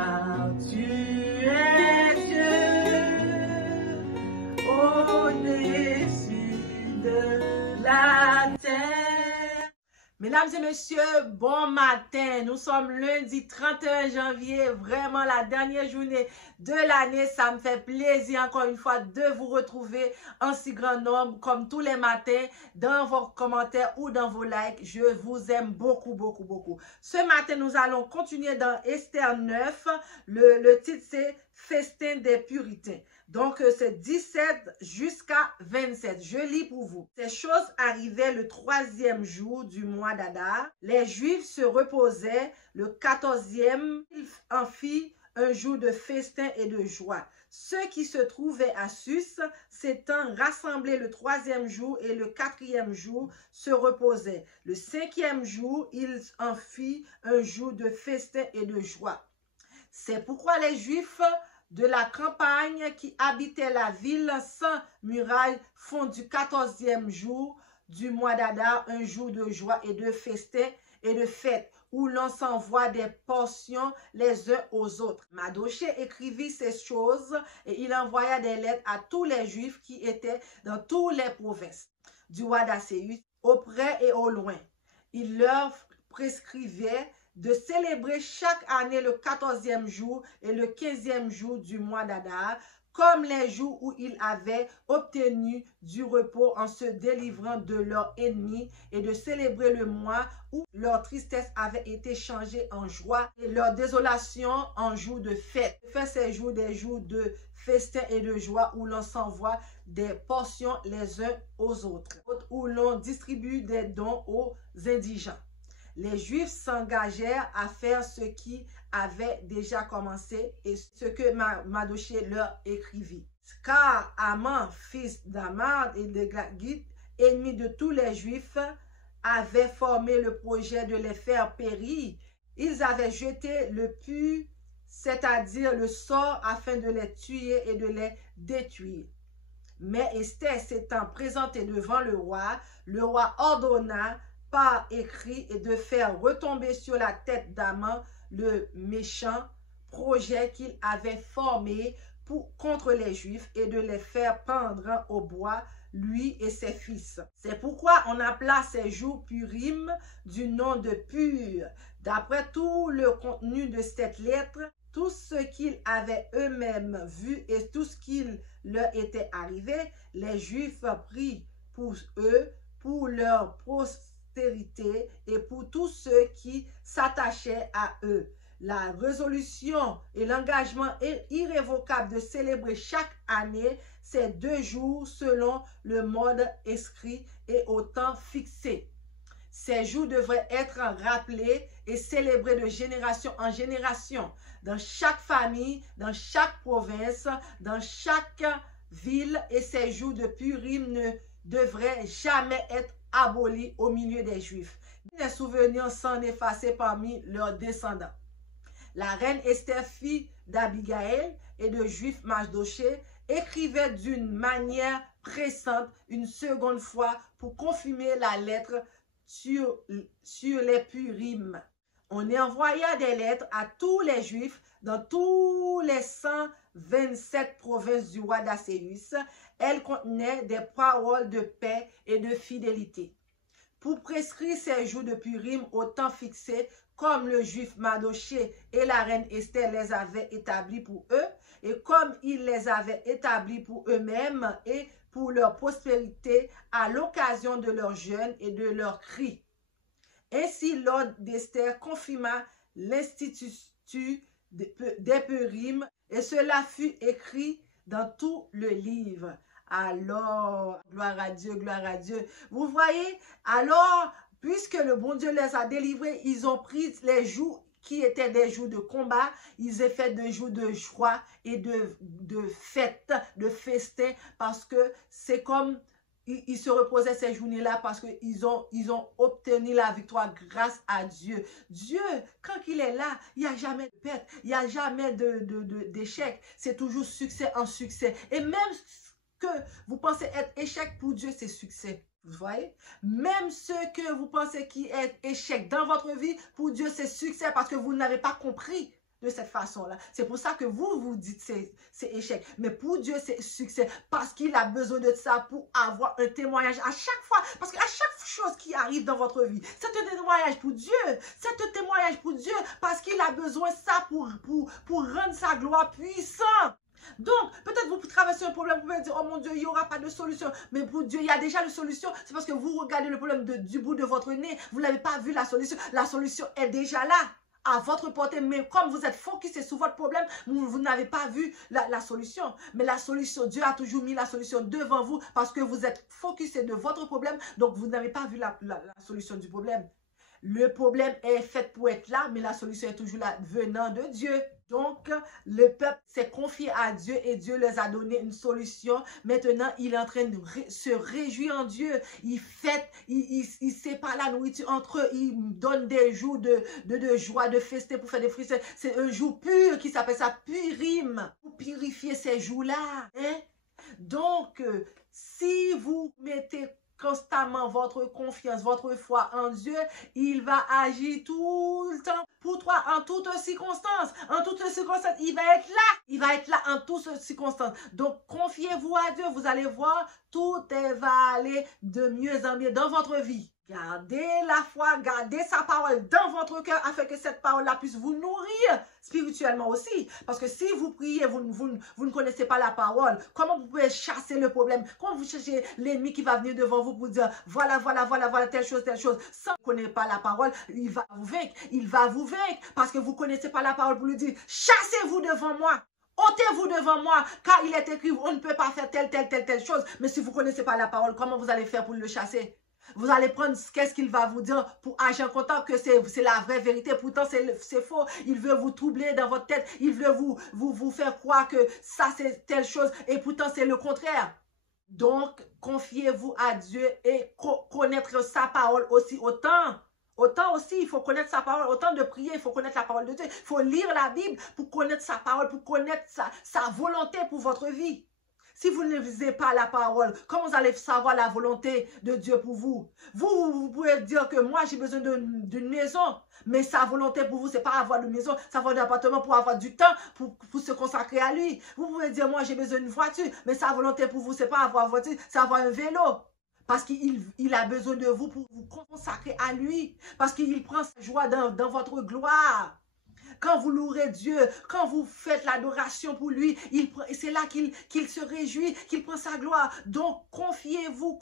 car tu es Dieu au-dessus de la terre. Mesdames et messieurs, bon matin. Nous sommes lundi 31 janvier, vraiment la dernière journée de l'année. Ça me fait plaisir encore une fois de vous retrouver en si grand nombre comme tous les matins dans vos commentaires ou dans vos likes. Je vous aime beaucoup, beaucoup, beaucoup. Ce matin, nous allons continuer dans Esther 9. Le titre, c'est Festin des Puritains. Donc, c'est 17 jusqu'à 27. Je lis pour vous. Ces choses arrivaient le 3e jour du mois d'Adar. Les Juifs se reposaient. Le 14e, ils en fit un jour de festin et de joie. Ceux qui se trouvaient à Sus s'étant rassemblés le 3e jour et le 4e jour se reposaient. Le 5e jour, ils en fit un jour de festin et de joie. C'est pourquoi les Juifs de la campagne qui habitaient la ville sans muraille font du 14e jour du mois d'Adar un jour de joie et de festin et de fête, où l'on s'envoie des portions les uns aux autres. Mardochée écrivit ces choses et il envoya des lettres à tous les Juifs qui étaient dans toutes les provinces du roi d'Asséus, au près et au loin. Il leur prescrivait de célébrer chaque année le 14e jour et le 15e jour du mois d'Adar, comme les jours où ils avaient obtenu du repos en se délivrant de leurs ennemis, et de célébrer le mois où leur tristesse avait été changée en joie et leur désolation en jour de fête. Fait ces jours des jours de festin et de joie, où l'on s'envoie des portions les uns aux autres, où l'on distribue des dons aux indigents. Les Juifs s'engagèrent à faire ce qui avait déjà commencé et ce que Mardochée leur écrivit. Car Haman, fils d'Amad et de Gagit, ennemi de tous les Juifs, avait formé le projet de les faire périr. Ils avaient jeté le pu, c'est-à-dire le sort, afin de les tuer et de les détruire. Mais Esther s'étant présentée devant le roi ordonna par écrit et de faire retomber sur la tête d'Haman le méchant projet qu'il avait formé contre les Juifs et de les faire pendre au bois, lui et ses fils. C'est pourquoi on appela ces jours Purim, du nom de Pur. D'après tout le contenu de cette lettre, tout ce qu'ils avaient eux-mêmes vu et tout ce qu'il leur était arrivé, les Juifs prirent pour eux, pour leur postérité et pour tous ceux qui s'attachaient à eux. La résolution et l'engagement irrévocable de célébrer chaque année ces 2 jours selon le mode inscrit et au temps fixé. Ces jours devraient être rappelés et célébrés de génération en génération, dans chaque famille, dans chaque province, dans chaque ville, et ces jours de Purim ne devraient jamais être abolis au milieu des Juifs. Les souvenirs s'en effacer parmi leurs descendants. La reine Esther, fille d'Abigaël et de Juif Mardochée, écrivait d'une manière pressante une seconde fois pour confirmer la lettre sur les Purim. On envoya des lettres à tous les Juifs dans tous les 127 provinces du roi d'Asséus. Elles contenaient des paroles de paix et de fidélité. Pour prescrire ces jours de Purim au temps fixé, comme le juif Mardochée et la reine Esther les avaient établis pour eux, et comme ils les avaient établis pour eux-mêmes et pour leur prospérité à l'occasion de leur jeûne et de leurs cris. Ainsi, l'ordre d'Esther confirma l'institut des Purim, et cela fut écrit dans tout le livre. Alors, gloire à Dieu, gloire à Dieu. Vous voyez, alors, puisque le bon Dieu les a délivrés, ils ont pris les jours qui étaient des jours de combat, ils ont fait des jours de joie et de fête, de festin, parce que c'est comme ils se reposaient ces journées-là parce qu'ils ont obtenu la victoire grâce à Dieu. Dieu, quand il est là, il n'y a jamais de perte, il n'y a jamais d'échec. C'est toujours succès en succès. Et même que vous pensez être échec, pour Dieu, c'est succès. Vous voyez? Même ce que vous pensez qui est échec dans votre vie, pour Dieu, c'est succès parce que vous n'avez pas compris de cette façon-là. C'est pour ça que vous vous dites c'est échec. Mais pour Dieu, c'est succès. Parce qu'il a besoin de ça pour avoir un témoignage à chaque fois. Parce qu'à chaque chose qui arrive dans votre vie, c'est un témoignage pour Dieu. C'est un témoignage pour Dieu. Parce qu'il a besoin de ça pour rendre sa gloire puissante. Donc, peut-être vous traversez un problème, vous pouvez dire, oh mon Dieu, il n'y aura pas de solution. Mais pour Dieu, il y a déjà une solution. C'est parce que vous regardez le problème du bout de votre nez. Vous n'avez pas vu la solution. La solution est déjà là, à votre portée. Mais comme vous êtes focusé sur votre problème, vous n'avez pas vu la solution. Mais la solution, Dieu a toujours mis la solution devant vous parce que vous êtes focusé de votre problème. Donc, vous n'avez pas vu la solution du problème. Le problème est fait pour être là, mais la solution est toujours là, venant de Dieu. Donc, le peuple s'est confié à Dieu et Dieu leur a donné une solution. Maintenant, il est en train de se réjouir en Dieu. Il fête, il sépare la nourriture entre eux. Il donne des jours de joie, de festin pour faire des fruits. C'est un jour pur qui s'appelle ça Purim. Pour purifier ces jours-là. Hein? Donc, si vous mettez constamment votre confiance, votre foi en Dieu, il va agir tout le temps pour toi, en toutes circonstances. En toutes circonstances, il va être là. Il va être là en toutes circonstances. Donc, confiez-vous à Dieu. Vous allez voir, tout va aller de mieux en mieux dans votre vie. Gardez la foi, gardez sa parole dans votre cœur afin que cette parole-là puisse vous nourrir spirituellement aussi. Parce que si vous priez, vous ne connaissez pas la parole, comment vous pouvez chasser le problème? Comment vous cherchez l'ennemi qui va venir devant vous pour dire voilà, telle chose, sans vous ne connaissez pas la parole, il va vous vaincre. Il va vous vaincre parce que vous ne connaissez pas la parole pour lui dire chassez-vous devant moi. Ôtez-vous devant moi, car il est écrit, on ne peut pas faire telle chose. Mais si vous ne connaissez pas la parole, comment vous allez faire pour le chasser? Vous allez prendre qu'est-ce qu'il va vous dire pour agir content que c'est la vraie vérité. Pourtant, c'est faux. Il veut vous troubler dans votre tête. Il veut vous faire croire que ça, c'est telle chose. Et pourtant, c'est le contraire. Donc, confiez-vous à Dieu et connaître sa parole aussi autant. Autant aussi, il faut connaître sa parole. Autant de prier, il faut connaître la parole de Dieu. Il faut lire la Bible pour connaître sa parole, pour connaître sa volonté pour votre vie. Si vous ne lisez pas la parole, comment vous allez savoir la volonté de Dieu pour vous? Vous pouvez dire que moi, j'ai besoin d'une maison. Mais sa volonté pour vous, ce n'est pas avoir une maison, c'est avoir un appartement pour avoir du temps, pour se consacrer à lui. Vous pouvez dire, moi, j'ai besoin d'une voiture. Mais sa volonté pour vous, ce n'est pas avoir une voiture, c'est avoir un vélo. Parce qu'il a besoin de vous pour vous consacrer à lui. Parce qu'il prend sa joie dans votre gloire. Quand vous louerez Dieu, quand vous faites l'adoration pour lui, c'est là qu'il se réjouit, qu'il prend sa gloire. Donc, confiez-vous,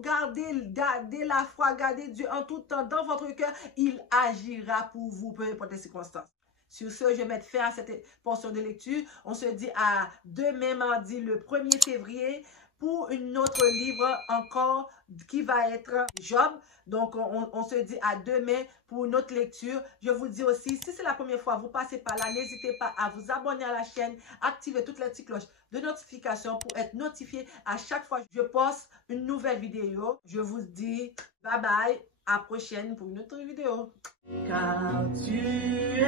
gardez la foi, gardez Dieu en tout temps dans votre cœur. Il agira pour vous, peu importe les circonstances. Sur ce, je vais mettre fin à cette portion de lecture. On se dit à demain mardi, le 1er février, pour un autre livre encore qui va être Job. Donc, on se dit à demain pour une autre lecture. Je vous dis aussi, si c'est la première fois, vous passez par là, n'hésitez pas à vous abonner à la chaîne, activer toutes les petites cloches de notification pour être notifié à chaque fois que je poste une nouvelle vidéo. Je vous dis bye bye, à la prochaine pour une autre vidéo. Car tu